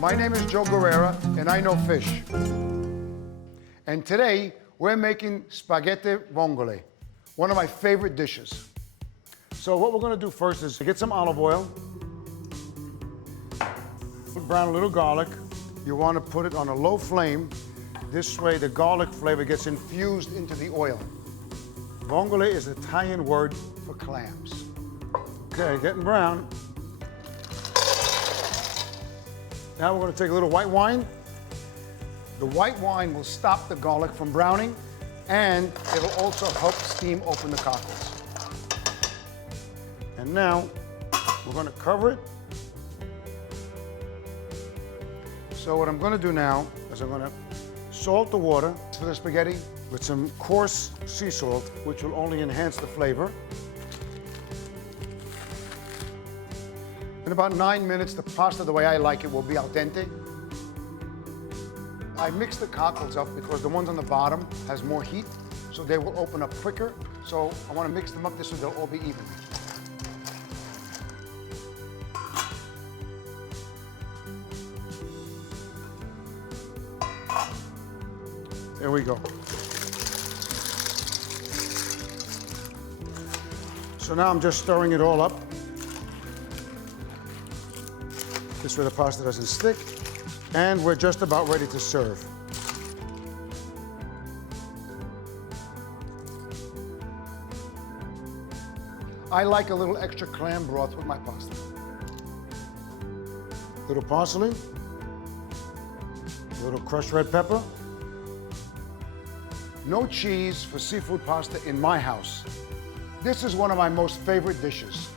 My name is Joe Guerrera, and I know fish. And today, we're making spaghetti vongole, one of my favorite dishes. So what we're gonna do first is to get some olive oil, brown a little garlic. You wanna put it on a low flame. This way, the garlic flavor gets infused into the oil. Vongole is the Italian word for clams. Okay, getting brown. Now we're going to take a little white wine. The white wine will stop the garlic from browning, and it'll also help steam open the cockles. And now we're going to cover it. So what I'm going to do now is I'm going to salt the water for the spaghetti with some coarse sea salt, which will only enhance the flavor. In about 9 minutes, the pasta, the way I like it, will be al dente. I mix the cockles up because the ones on the bottom has more heat, so they will open up quicker. So I want to mix them up this way they'll all be even. There we go. So now I'm just stirring it all up. This way the pasta doesn't stick. And we're just about ready to serve. I like a little extra clam broth with my pasta. Little parsley, a little crushed red pepper. No cheese for seafood pasta in my house. This is one of my most favorite dishes.